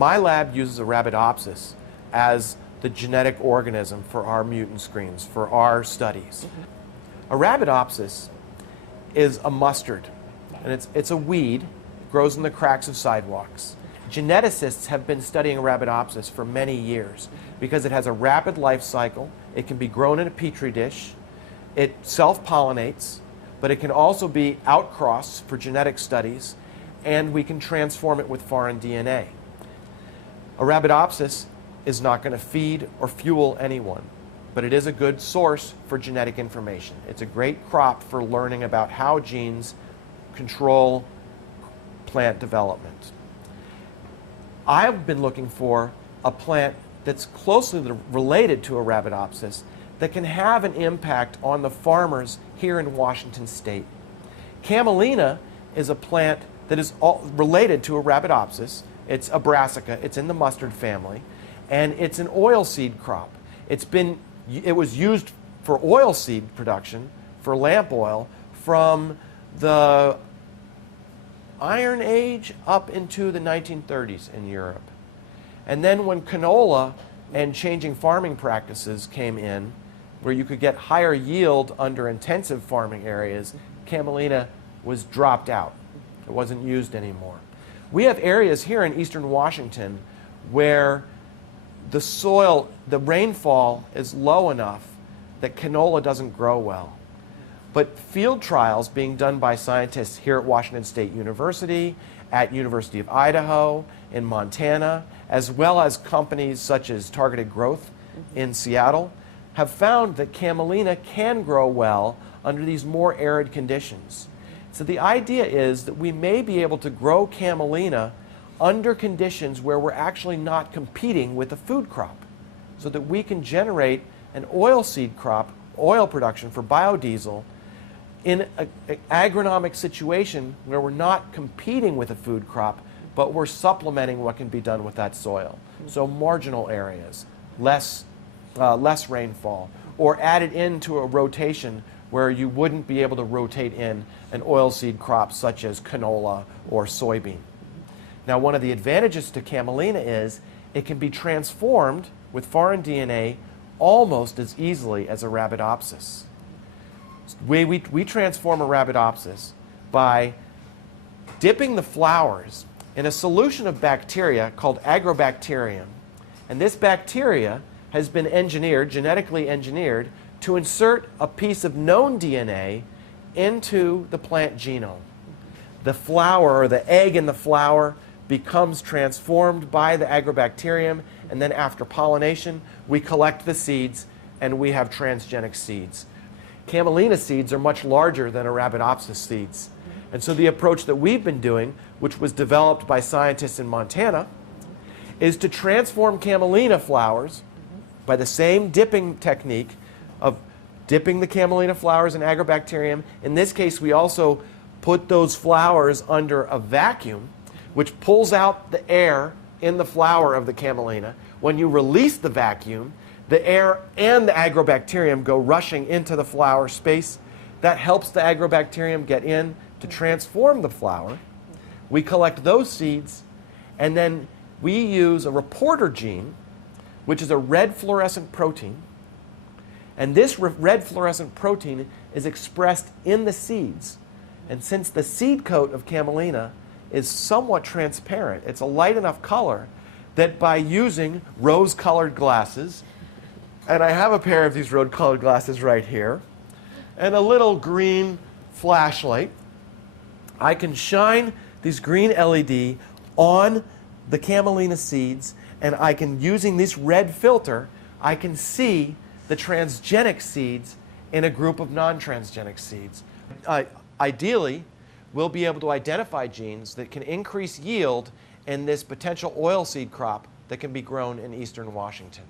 My lab uses Arabidopsis as the genetic organism for our mutant screens, for our studies. Arabidopsis is a mustard, and it's a weed, grows in the cracks of sidewalks. Geneticists have been studying Arabidopsis for many years because it has a rapid life cycle, it can be grown in a petri dish, it self-pollinates, but it can also be outcrossed for genetic studies, and we can transform it with foreign DNA. Arabidopsis is not going to feed or fuel anyone, but it is a good source for genetic information. It's a great crop for learning about how genes control plant development. I've been looking for a plant that's closely related to Arabidopsis that can have an impact on the farmers here in Washington State. Camelina is a plant that is related to Arabidopsis. It's a brassica, it's in the mustard family, and it's an oilseed crop. It was used for oilseed production, for lamp oil, from the Iron Age up into the 1930s in Europe. And then when canola and changing farming practices came in, where you could get higher yield under intensive farming areas, camelina was dropped out. It wasn't used anymore. We have areas here in eastern Washington where the soil, the rainfall is low enough that canola doesn't grow well. But field trials being done by scientists here at Washington State University, at University of Idaho, in Montana, as well as companies such as Targeted Growth in Seattle, have found that camelina can grow well under these more arid conditions. So the idea is that we may be able to grow camelina under conditions where we're actually not competing with a food crop, so that we can generate an oilseed crop, oil production for biodiesel, in an agronomic situation where we're not competing with a food crop, but we're supplementing what can be done with that soil. So marginal areas, less rainfall, or added into a rotation where you wouldn't be able to rotate in an oilseed crop such as canola or soybean. Now, one of the advantages to camelina is it can be transformed with foreign DNA almost as easily as Arabidopsis. We transform Arabidopsis by dipping the flowers in a solution of bacteria called agrobacterium. And this bacteria has been engineered, genetically engineered, to insert a piece of known DNA into the plant genome. The flower, or the egg in the flower, becomes transformed by the agrobacterium, and then after pollination, we collect the seeds and we have transgenic seeds. Camelina seeds are much larger than Arabidopsis seeds. And so the approach that we've been doing, which was developed by scientists in Montana, is to transform camelina flowers by the same dipping technique of dipping the camelina flowers in agrobacterium. In this case, we also put those flowers under a vacuum, which pulls out the air in the flower of the camelina. When you release the vacuum, the air and the agrobacterium go rushing into the flower space. That helps the agrobacterium get in to transform the flower. We collect those seeds, and then we use a reporter gene, which is a red fluorescent protein. And this red fluorescent protein is expressed in the seeds. And since the seed coat of camelina is somewhat transparent, it's a light enough color that by using rose-colored glasses, and I have a pair of these rose-colored glasses right here, and a little green flashlight, I can shine these green LED on the camelina seeds, and I can, using this red filter, I can see the transgenic seeds in a group of non-transgenic seeds. Ideally, we'll be able to identify genes that can increase yield in this potential oilseed crop that can be grown in eastern Washington.